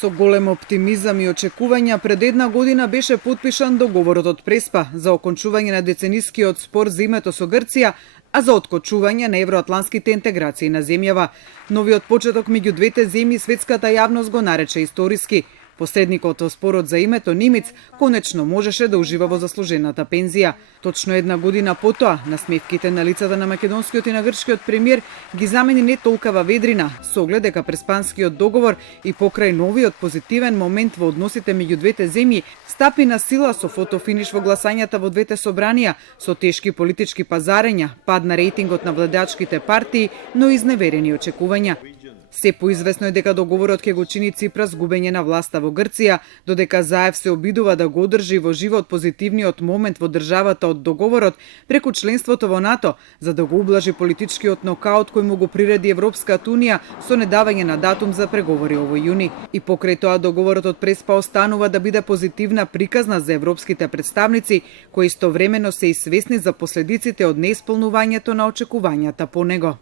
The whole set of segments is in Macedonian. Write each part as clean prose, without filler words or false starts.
Со голем оптимизам и очекувања пред една година беше потпишан договорот од Преспа за окончување на деценискиот спор за името со Грција, а за откочување на евроатлантските интеграции на земјава. Новиот почеток меѓу двете земји светската јавност го нарече историски. Посредникот во спорот за името Нимиц конечно можеше да ужива во заслужената пензија. Точно една година потоа, насмевките на лицата на македонскиот и на грчкиот премиер ги замени не толкава ведрина, со оглед дека преспанскиот договор и покрај новиот позитивен момент во односите меѓу двете земји стапи на сила со фотофиниш во гласањата во двете собранија, со тешки политички пазарења, пад на рейтингот на владеачките партии, но изневерени очекувања. Се поизвестно е дека договорот ќе го чини Ципрас губење на власта во Грција, додека Заев се обидува да го одржи во живот позитивниот момент во државата од договорот преку членството во НАТО, за да го ублажи политичкиот нокаут кој му го приреди Европската унија со недавање на датум за преговори овој јуни. И покрај тоа договорот од Преспа останува да биде позитивна приказна за европските представници, кои истовремено се и свесни за последиците од неисполнувањето на очекувањата по него.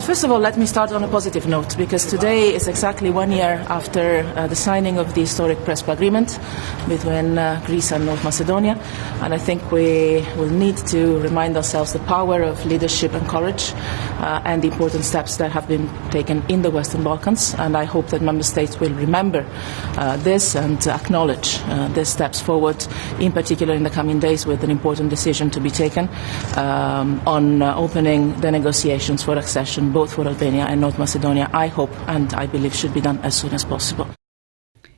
First of all, let me start on a positive note, because today is exactly 1 year after the signing of the historic Prespa agreement between Greece and North Macedonia, and I think we will need to remind ourselves the power of leadership and courage and the important steps that have been taken in the Western Balkans, and I hope that Member States will remember this and acknowledge these steps forward, in particular in the coming days with an important decision to be taken on opening the negotiations for accession both for Albania and North Macedonia. I hope and I believe should be done as soon as possible.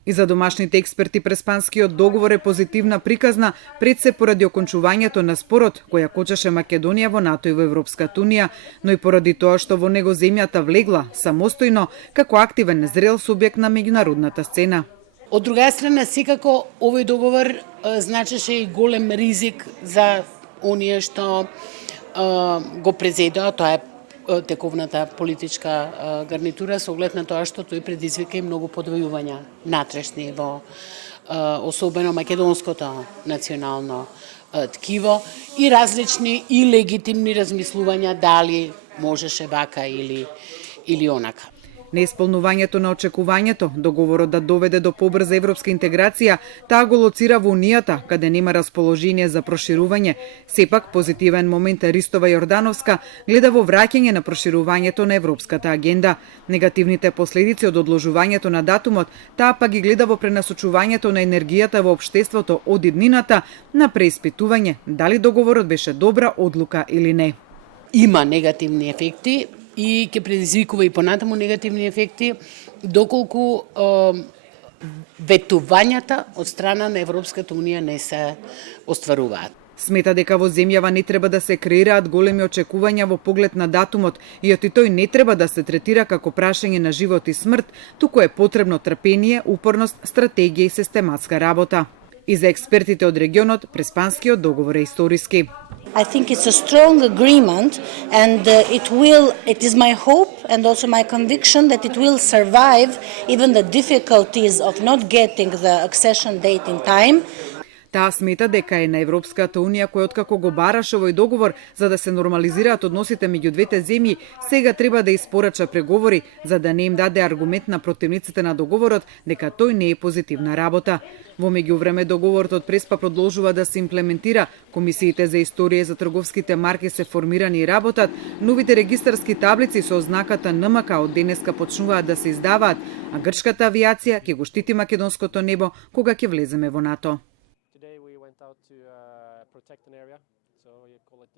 И за домашните експерти преспанскиот договор е позитивна приказна пред се поради окончувањето на спорот која кочеше Македонија во НАТО и во Европската унија, но и поради тоа што во него земјата влегла самостојно како активен зрел субјект на меѓународната сцена. Од друга страна, секако овој договор значеше и голем ризик за оние што го презедоа, тоа е тековната политичка гарнитура, со оглед на тоа што тој предизвика и многу подвојувања натрешни во особено македонското национално ткиво и различни и легитимни размислувања дали можеше вака или онака. Неисполнувањето на очекувањето, договорот да доведе до побрза европска интеграција, таа го лоцира во Унијата, каде нема расположение за проширување. Сепак, позитивен момент Ристова Јордановска гледа во враќање на проширувањето на европската агенда. Негативните последици од одложувањето на датумот, таа пак ги гледа во пренасочувањето на енергијата во општеството од иднината на преиспитување дали договорот беше добра одлука или не. Има негативни ефекти и ќе предизвикува и понатаму негативни ефекти, доколку ветувањата од страна на Европската унија не се остваруваат. Смета дека во земјава не треба да се креираат големи очекувања во поглед на датумот и тој не треба да се третира како прашање на живот и смрт, туку е потребно трпение, упорност, стратегија и систематска работа. И за експертите од регионот, преспанскиот договор е историски. I think it's a strong agreement, and it is my hope and also my conviction that it will survive even the difficulties of not getting the accession date in time. Таа смета дека е на Европската унија кој откако го бараше овој договор за да се нормализираат односите меѓу двете земји, сега треба да испорача преговори за да не им даде аргумент на противниците на договорот дека тој не е позитивна работа. Во меѓувреме договорот од Преспа продолжува да се имплементира, комисиите за историја и за трговските марки се формирани и работат, новите регистарски таблици со ознаката НМК од денеска почнуваат да се издаваат, а грчката авиација ќе го штити македонското небо кога ќе влеземе во НАТО.